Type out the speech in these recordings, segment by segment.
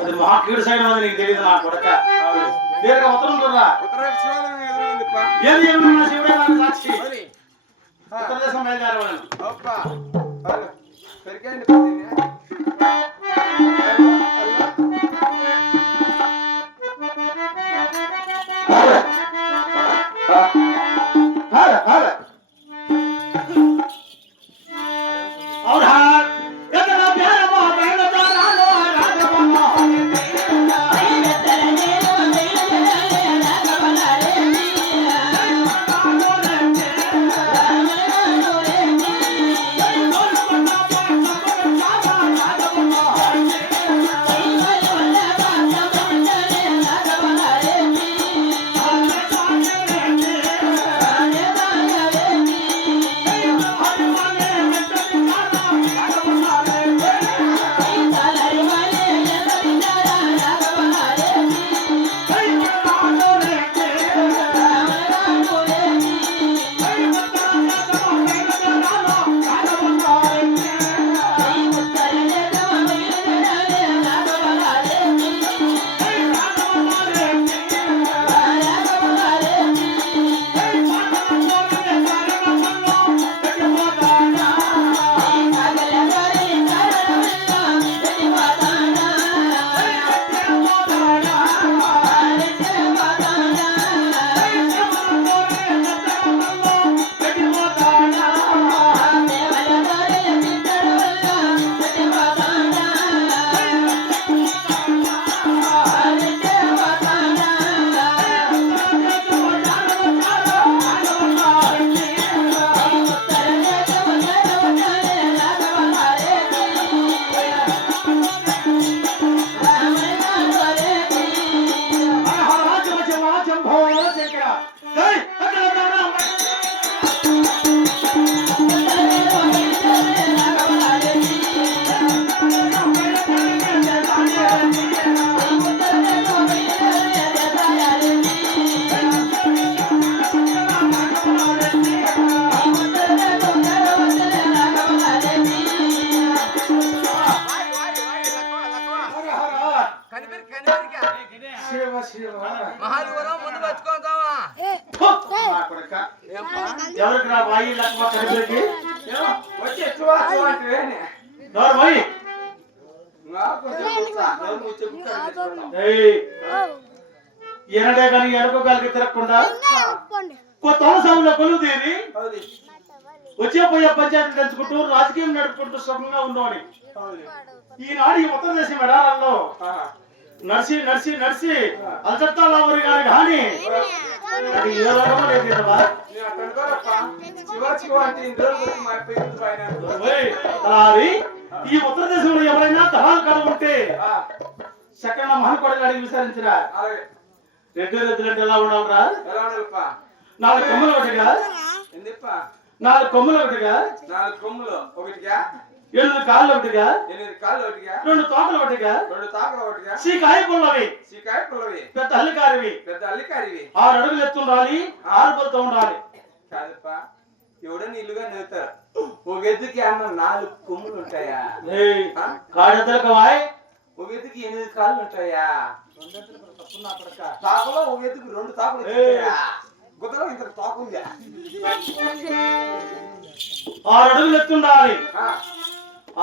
అది మా కీడు సైడ్ ఉన్నది నీకు తెలియదు నా కొడక. దీర్ఘ ఉత్తరం చూడరా. ఏది ఏమన్నా శివుడే నాకు సాక్షి. ఉత్తర దేశం బయలుదేరవాలను. ఎవరికి నా వాయి లక్ష్మ కనిపెట్టి ఎనడే కానీ ఎనుకోగలిగి తిరగకుండా కొత్త అవసరంలో కొలువు తీరి వచ్చే పోయే పంచాయతీ తెలుసుకుంటూ రాజకీయం నడుపుకుంటూ సుఖంగా ఉన్నాడు. ఈనాడు ఈ ఉత్తర దేశం ఎడారంలో నడిచి నడిచి నడిచి అల్చట్టాల ఊరి గారు కానీ అది ఏ రకమో లేదు. ఈ ఉత్తర దేశంలో ఎవరైనా దళాలు కనుకుంటే సెకండ్ మహాకొడలు అడిగి విచారించరా. రెడ్డి రెడ్డి ఎలా ఉండాలరా? 4 కొమ్ములు ఒకటిగా, 4 కొమ్ములు ఒకటిగా, 4 కొమ్ములు ఒకటిగా, 8 కాళ్ళు ఒకటిగా, 8 కాళ్ళు ఒకటిగా, 2 తోకలు ఒకటిగా, 2 తాకలు ఒకటిగా, సీకాయ పుల్లవి, సీకాయ పుల్లవి, పెద్ద అల్లికారివి, పెద్ద అల్లికారివి, 6 అడుగులు ఎత్తు ఉండాలి, 6 బలతో ఉండాలి. కాదప్ప ఎవడని ఇల్లుగా నేర్తారు. ఒక ఎద్దుకి అన్న 4 కొమ్ములు ఉంటాయా? కాడెద్దలకు వాయ్. ఒక ఎద్దుకి 8 కాళ్ళు ఉంటాయా? తాకలో ఒక ఎద్దుకి 2 తాకలు ఉంటాయా? గుద్దలో ఇంత తాకు ఉందా? 6 అడుగులు ఎత్తు ఉండాలి,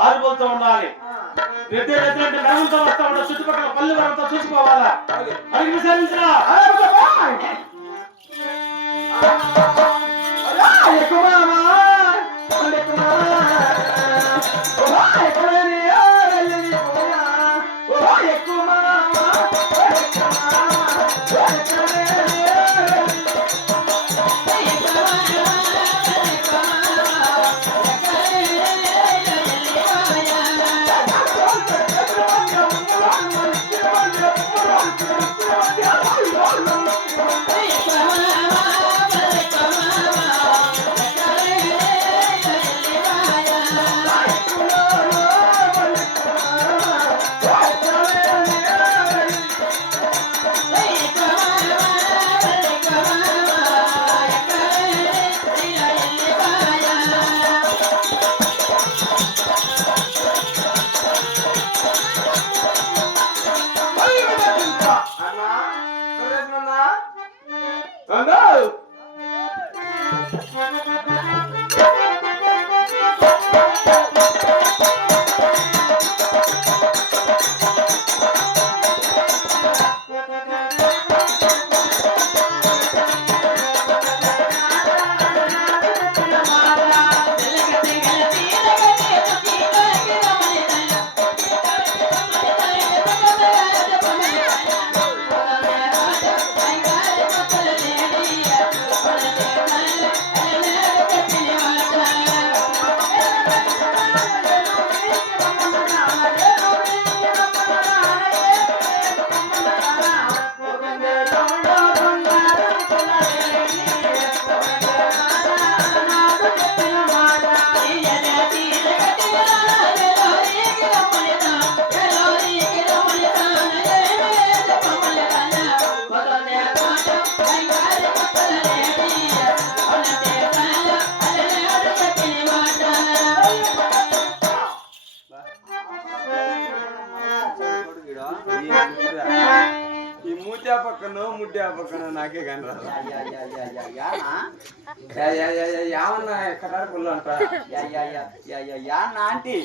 6 బలతో ఉండాలి. రెడ్డి రెడ్డి అంటే మెరవంతో వస్తా ఉండే చుట్టుపక్కల పల్లె వరంతో చూసుకోవాలా. అడిగి విచారించరా. చూడు ఈ మూత్యా పక్కన ముడ్డా పక్కన నాకే కానీ రాదు ఏమన్నా కటారు పుల్ల అంట యానా ఆంటీ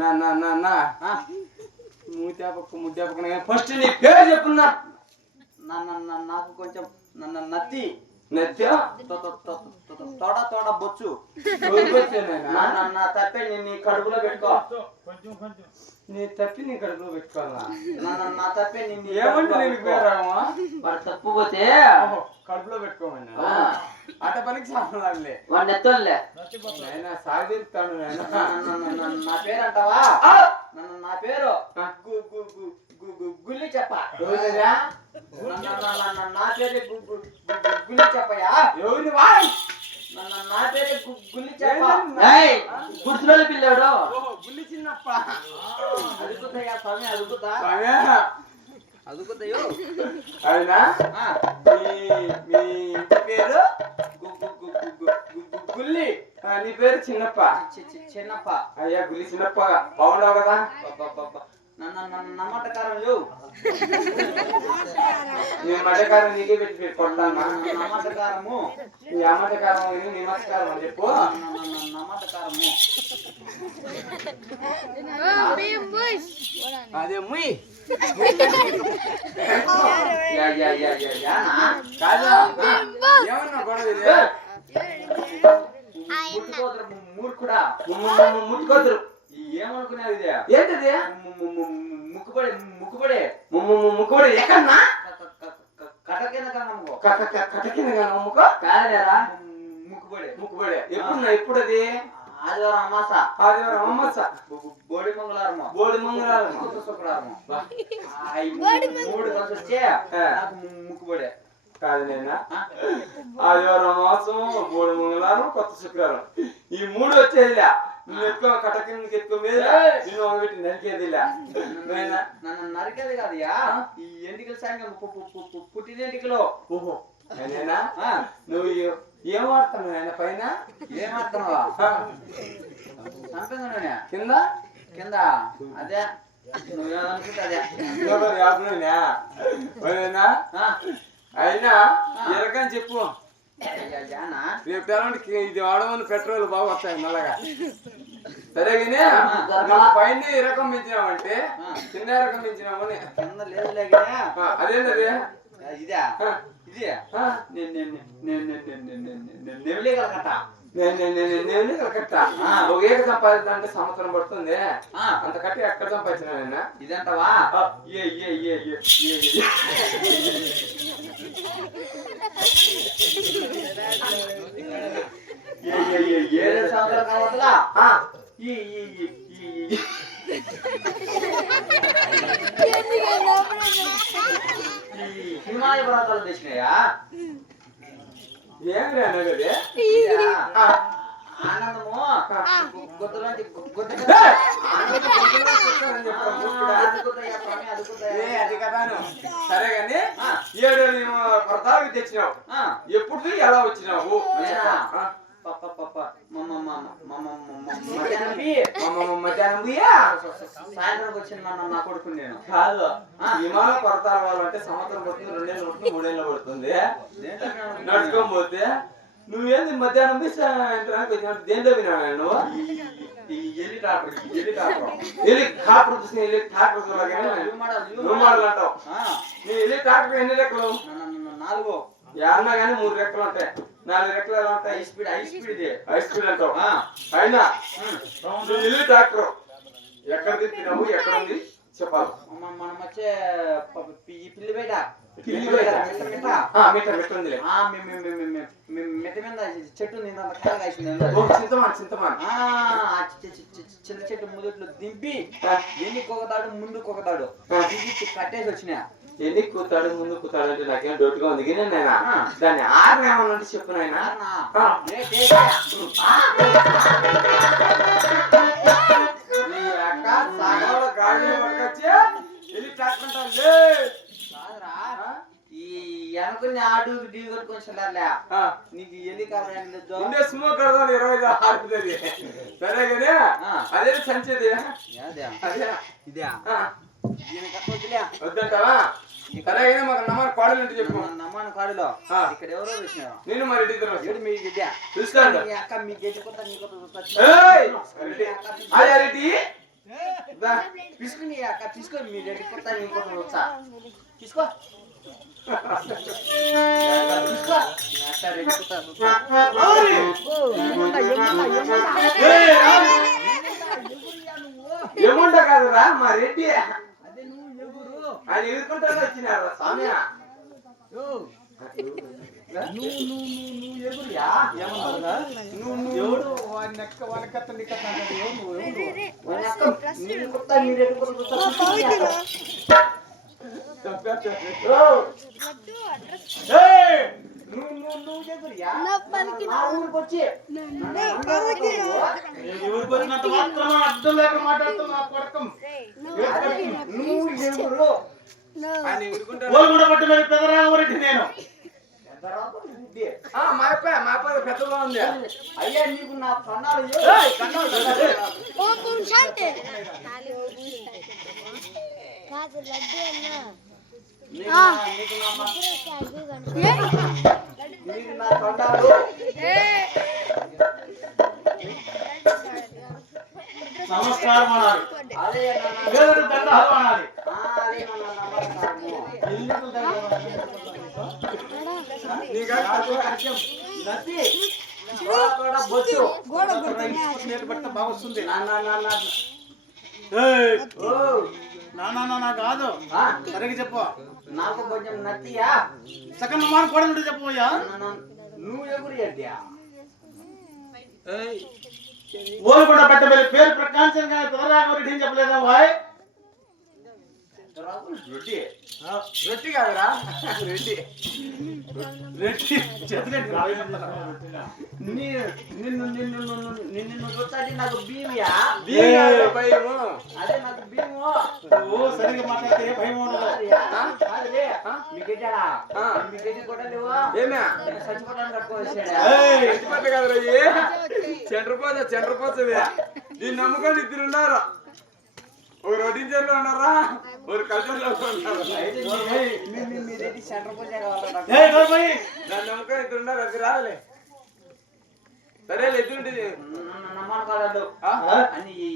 నా నా నా నా మూత్యా పక్క ముడ్డా పక్కన ఫస్ట్ నీ పేరు చెప్పున్నా నాకు కొంచెం నత్తి నత్య తోడ తోడ బొచ్చు నా తప్పే నీ కడుపులో పెట్టుకో నీ తప్పి నీ కడుపులో పెట్టుకోవాలా నా తప్పే ఏమంటే నేను పేరామా వాడు తప్పు పోతే కడుపులో పెట్టుకోమన్నా అట పనికి సామాన్లే వాడిని ఎత్తోళ్ళే నాయనా సాగిస్తాను నాయనా నా పేరు అంటావా నా పేరు గుల్లి చెప్ప నా పేరు గుల్లి చెప్పయా ఎవరి వాయ్ నా పేరు గుల్లి చెప్ప గుర్తులో పిల్లాడు గుల్లి చిన్నప్ప అదుకుతాయా స్వామి అదుకుతా అదుకుతాయో అవునా మీ ఇంటి పేరు గుల్లి నీ పేరు చిన్నప్ప చిన్నప్ప అయ్యా గుల్లి చిన్నప్ప బాగుండవు కదా నమ్మటకారం లేవు నేను మటకారం నీకే పెట్టి కొడతాను నమ్మటకారము ఈ అమ్మటకారం నీ నమస్కారం అని చెప్పు నమ్మటకారము అదే ముయ్ కాదా ఏమన్నా గొడవ ఇది మూర్ఖుడా ముట్టుకోతురు ఏమనుకునేది ఇది ఏంటది ముక్కుపడే ముక్కుపడే ముక్కుబడి ఎక్కడన్నా కటకిన కన్నమ్మ కటకిన నమ్ముకో కాదేరా ముక్కుపడే ముక్కుబడి ఎప్పుడు అది ఆదివారం అమాస ఆదివారం అమ్మచ్చ బోడి మంగళవారం బోడి మంగళవారం కొత్త శుక్రవారం మూడు కలిసి వచ్చే నాకు ముక్కుపడే కాదు నేనా ఆదివారం అమాసం బోడి మంగళవారం కొత్త శుక్రవారం ఈ మూడు వచ్చేదిలే నువ్వు ఎత్తుకో కటకిందకి ఎత్తుకో మీద నిన్ను పెట్టి నరికేదిలే నన్ను నరికేది కాదయ్యా ఈ ఎంటికల సాయంగా పుట్టిన ఎంటికలు ఓహో నేనా నువ్వు ఏం వాడుతున్నావు ఆయన పైన ఏం ఆడుతున్నావా సంపంగా కింద కింద అదే నువ్వేమనుకుంటే అదే అయినా ఎరకని చెప్పు రేపు ఎలాంటి ఇది వాడమని పెట్రోల్ బాగా వస్తాయి మళ్ళగా సరే కానీ పైన ఈ రకం పెంచినామంటే చిన్న రకం పెంచినామని కింద లేదు అదేంటది ఇదే ఇదే నెవలేగలకట ఒక ఏక సంపాదించాలంటే అంటే సంవత్సరం పడుతుంది అంత కట్టి ఎక్కడ సంపాదించిన ఇదంటవా ఏడు సంవత్సరాల కావతలా హిమాలయ పర్వతాలు తెచ్చినాయా ఏమి అనగదే ఆనందము గుద్దలోంచి అది కదాను సరే గాని 7 పర్వతాలకు తెచ్చినావు ఎప్పుడు ఎలా వచ్చినావు మధ్యాహ్నం సాయంత్రం వచ్చిన నా కొడుకు నేను కాదు విమాన పడతారు వాళ్ళంటే సంవత్సరం పడుతుంది 2 ఏళ్ళు పడుతుంది 3 ఏళ్ళు పడుతుంది నడుచుకోకపోతే నువ్వేంది మధ్యాహ్నం పోయి సాయంత్రానికి వచ్చినట్టు దేంట్లో వినా నువ్వు ఎల్లి ట్రాక్టర్ చూసిన ఎల్లి ట్రాక్టర్ నువ్వు మాటలు నీ ఎల్లి ట్రాక్టర్ ఎన్ని రెక్కలు 4 ఏమన్నా కానీ 3 రెక్కలు ఉంటాయి 4 రెక్కలు ఎలా ఉంటాయి హై స్పీడ్ అంటావు అయినా నువ్వు ఎల్లి ట్రాక్టర్ ఎక్కడ తిప్పినావు ఎక్కడ ఉంది చెప్పాలి మనం వచ్చే పిల్లి బయట మిట్ట మీద చెట్టు చింతమాన్ చిన్న చెట్టు ముదుట్లో దింపి ఎన్ని కొకతాడు ముందు కొకతాడు కట్టేసి వచ్చినా ఎన్ని కూతాడు ముందు కూతాడు అంటే నాకేం డౌట్గా ఉంది కానీ నేను దాన్ని ఆరు ఏమన్నా చెప్పు నాయన ఈ వెనకుని ఆడు డీ కొట్టుకొని చెల్లారులే నీకు ఎన్ని కావాలి స్మోక్ కడదాం 20 ఆడుతుంది సరే కానీ అదే సంచేది ఇదే దీనికి వద్దులే. వద్దంటావా? సరే కానీ మాకు నమ్మని కోడలు అంటే చెప్పు. నమ్మని కాడులో ఆ. ఇక్కడ ఎవరో వచ్చినారు. నేను మా రెడ్డి ఇద్దరు ఏడు మీ బిడ్డ. చూసుకోండి. మీ అక్క మీ గెడ్డి కొత్త నీ కొత్త ఏయ్! రెడ్డి. ఆయా రెడ్డి దా. తీసుకుని అక్క తీసుకో మీ గెడ్డి కొత్త నీ కొత్త వచ్చా తీసుకో తీసుకో అక్క రెడ్డి కొత్త ఓయ్! ఏముంటా ఏయ్, రాము! ఏముంటా కాదురా మా రెడ్డి అదే నువ్వు ఎగురు ఆయన ఎదుర్కొంటానే వచ్చినారు స్వామి. నువ్వు ఎగురుయా ఏమన్నా ఎవడు వాడి నెక్క వనకత్త నికత్త అంటాడు. ఎవరు నువ్వు? ఎవరు? నీ కొత్త మీ రెడ్డి కొత్త ఏయ్! నువ్వు ఎగురుయా నా ఊరికి వచ్చి ఎవరికి వచ్చినంత మాత్రమే అర్థం లేక మాట్లాడుతున్నా కొడకం. నువ్వు ఎగురు ఆయన ఎదుర్కొంటారు. గోల్గొండ పట్టు మీద పెదరామరెడ్డి నేను. మా అప్ప పెద్దలో ఉంది. అయ్యా నీకు నా కన్నాలు ఏయ్, కన్నాలు కదా. నీకు నా కన్నాలు నమస్కారం అనాలి. అదే వేదన దండాలు అనాలి. ఎందుకు బొచ్చు నీళ్ళు పట్ట బాగా వస్తుంది. నా ఏయ్, ఓ నా కాదు. సరిగ్గా చెప్పు. నాకు కొంచెం నత్తియా సగం మాన కొడలు చెప్పు అయ్యా. నువ్వు ఎగురు అడ్డా గోల్గొండ పట్ట మీద పేరు ప్రకాశంగా పెదరామరెడ్డి అని చెప్పలేదా వాయ్? రెడ్డి రెడ్డి కాదురా రెడ్డి. రెడ్డి చేతులెట్టి నిన్ను చూస్తాంటే నాకు భీమియా భయము. అదే నాకు భీము నువ్వు సరిగ్గా మాట్లాడితే భయం ఉండదు. మీ గిడ్డా మీ గిడ్డి కూడా లేవా ఏమే చచ్చిపోవడానికి కట్టుకోవచ్చాడా ఏయ్, చచ్చిపోతే కాదురా చెండ్రపోతుంది. దీన్ని నమ్ముకొని ఇద్దరు ఉన్నారు. ఒక రొటీన్ ఉన్నారా, ఒక కల్చర్లో ఉన్నారు. మీ రెడ్డి సెంటర్ పోతే కావాలన్నా ఏయ్, నోర్మయ్య. దాన్ని నమ్ముకొని ఇద్దరు ఉన్నారు. అది రాదులే. సరే ఎదురుంటుంది. నమ్మను కాదు అని ఈ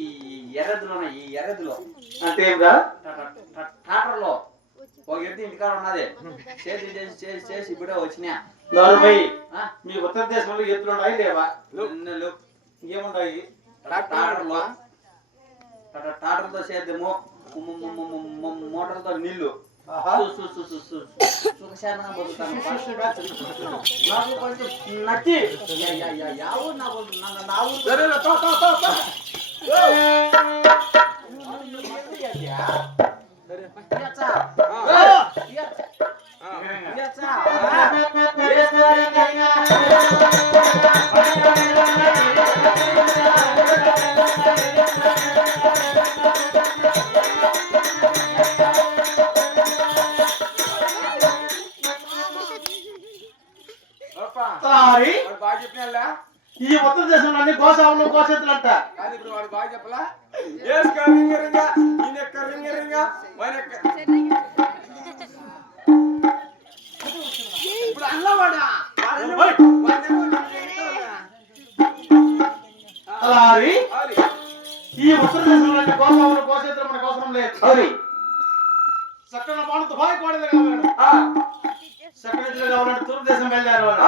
ఎర్రదులో ఈ ఎర్రదులో అంటే ఏంరా? టాటర్లో ఒక ఎద్దు ఇంటికాడ ఉన్నది చేసి చేసి చేసి చేసి ఇప్పుడే వచ్చినా నోర్మయ్య. మీ ఉత్తర దేశంలో ఎత్తులు ఉన్నాయి లేవా? ఏముంటాయి? టాటర్లో టాటర్తో చేద్దాము మోటార్తో నీళ్లు సుఖశానంగా బతుకుతాను నాకు కొంచెం నచ్చి యా ఊరు నా ఊరు నా ఊరు సరేలే, పో. తారి, వాడు బాగా చెప్పినా ఈ ఉత్తర దేశంలో గోసావులు గోసేతులు అంట. కానీ ఇప్పుడు వాడు బాగా చెప్పలా. రింగ ఈయనెక్క రింగ ఇప్పుడు అన్నవాడా తారి, ఈ ఉత్తర దేశంలో గోసావులు గోసేతులు మనకు అవసరం లేదు. చక్కగా పాడు దుబాయ్ కోడలు కావాలి. చక్కగా కావాలంటే తూర్పు దేశం వెళ్ళారు వాళ్ళు.